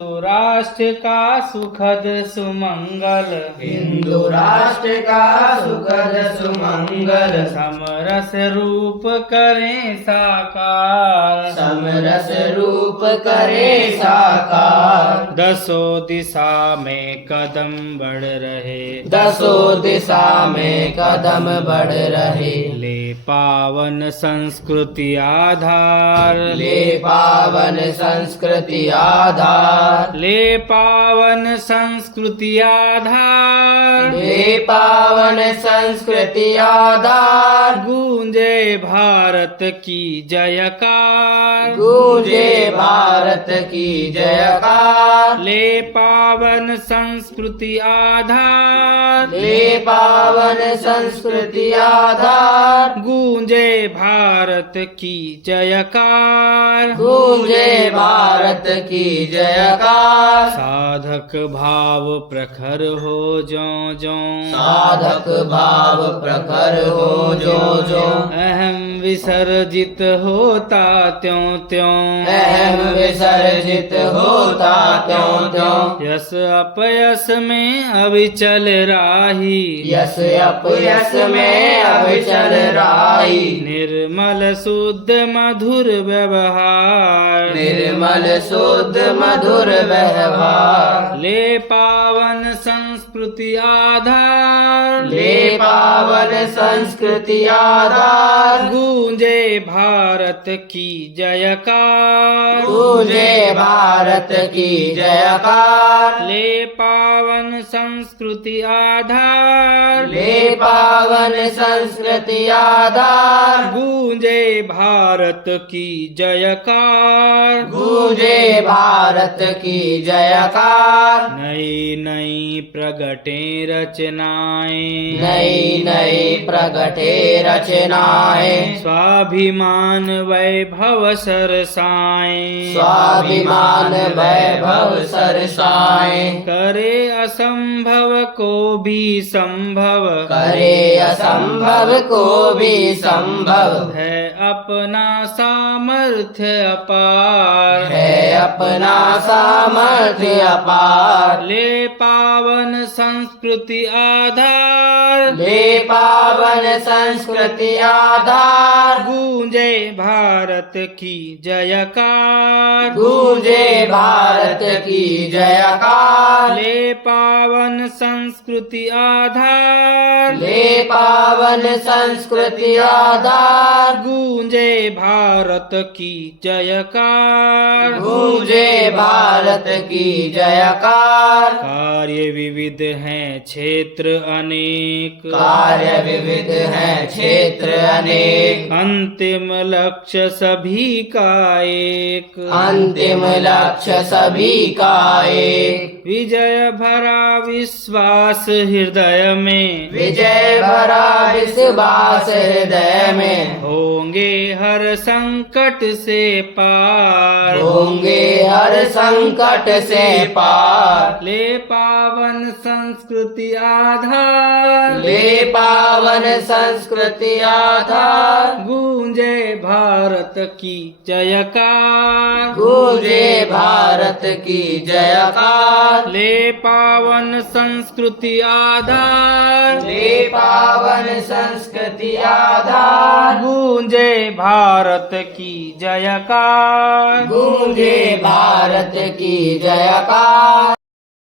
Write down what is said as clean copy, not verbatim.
हिंदू राष्ट्र का सुखद सुमंगल, हिंदू राष्ट्र का सुखद सुमंगल, समरस रूप करें साकार, समरस रूप करे साकार। दसों दिशा में कदम बढ़ रहे, दसों दिशा में कदम बढ़ रहे, ले पावन संस्कृति आधार, ले पावन संस्कृति आधार, ले पावन संस्कृति आधार, ले पावन संस्कृति आधार। गूंजे भारत की जयकार, गूंजे भारत की जयकार, ले पावन संस्कृति आधार, ले पावन संस्कृति आधार। गूंजे भारत की जयकार, गूंजे भारत की जयकार। साधक भाव प्रखर हो ज्यों ज्यों, साधक भाव प्रखर हो जो जो, अहम विसर्जित होता त्यों त्यों, अहम विसर्जित होता त्यों त्यों। यस अपयस में अविचल राही, यस अपयस में अविचल राही, निर्मल शुद्ध मधुर व्यवहार, निर्मल शुद्ध मधुर व्यवहार। ले पावन संस्कृति आधार, ले पावन संस्कृति आधार। गूंजे भारत की जयकार, गूंजे भारत की जयकार। ले पावन संस्कृति आधार, ले पावन संस्कृति आधार। गूंजे भारत की जयकार, गूंजे भारत की जयकार। नई नई प्रगटे रचनाएं, नई नई प्रगटे रचनाएं, स्वाभिमान वैभव सरसाएं, स्वाभिमान वैभव सरसाएं। करे असंभव को भी संभव, करे असंभव को भी संभव, है अपना सामर्थ्य अपार, है अपना सामर्थ्य अपार। ले पावन संस्कृति आधार, ले पावन संस्कृति आधार। गूंजे भारत की जयकार, गूंजे भारत की जयकार। ले पावन संस्कृति आधार, ले पावन संस्कृति आधार। गूंजे भारत की जयकार, गूंजे भारत की जयकार। कार्य विविध हैं क्षेत्र अनेक, कार्य विविध हैं क्षेत्र अनेक, अंतिम लक्ष्य सभी का एक, अंतिम लक्ष्य सभी का एक। विजय भरा विश्वास हृदय में, विजय भरा विश्वास हृदय में, होंगे हर संकट से पार, होंगे हर संकट से पार। ले पावन संस्कृति आधार, ले पावन संस्कृति आधार। गूंजे भारत की जयकार, गूंजे भारत की जयकार। ले पावन संस्कृति आधार, ले पावन संस्कृति आधार। गूंजे भारत की जयकार, गूंजे भारत की जयकार।